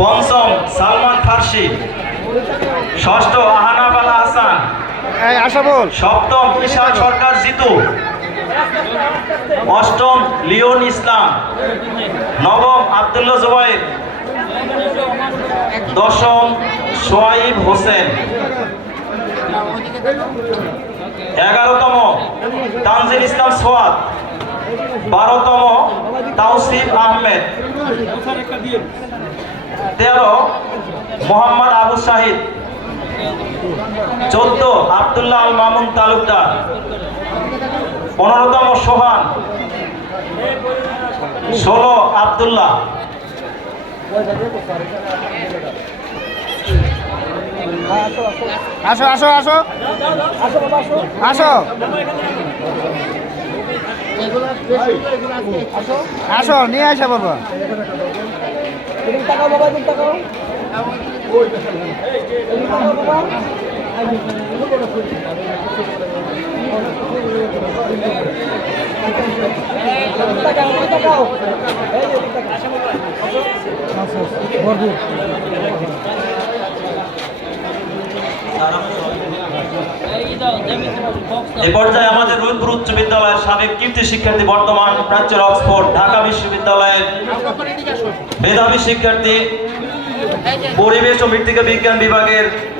পঞ্চম সালমান ফার্সি, ষষ্ঠ আহানাব আল হাসান, সপ্তম ঈশান সরকার জিতু, অষ্টম লিওন ইসলাম, নবম আব্দুল্লাহ জুবাইর, দশম সোয়াইব হোসেন, 11তম তানজিল ইসলাম সোয়াদ, 12তম তাওসিফ আহমেদ, 13 মোহাম্মদ আবু শাহিদ, 14 আব্দুল্লাহ আল মামুন তালুকদার, 15তম সোহান, 16 আব্দুল্লাহ। আসো আসো আসো আসো আসো নিয়ে আসা বাবা। এ পর্যায়ে আমাদের রুদপুর উচ্চ বিদ্যালয়ের সাবেক কীর্তি শিক্ষার্থী, বর্তমান প্রাচ্যের অক্সফোর্ড ঢাকা বিশ্ববিদ্যালয়ের মেধাবী শিক্ষার্থী, পরিবেশ ও মৃত্তিকা বিজ্ঞান বিভাগের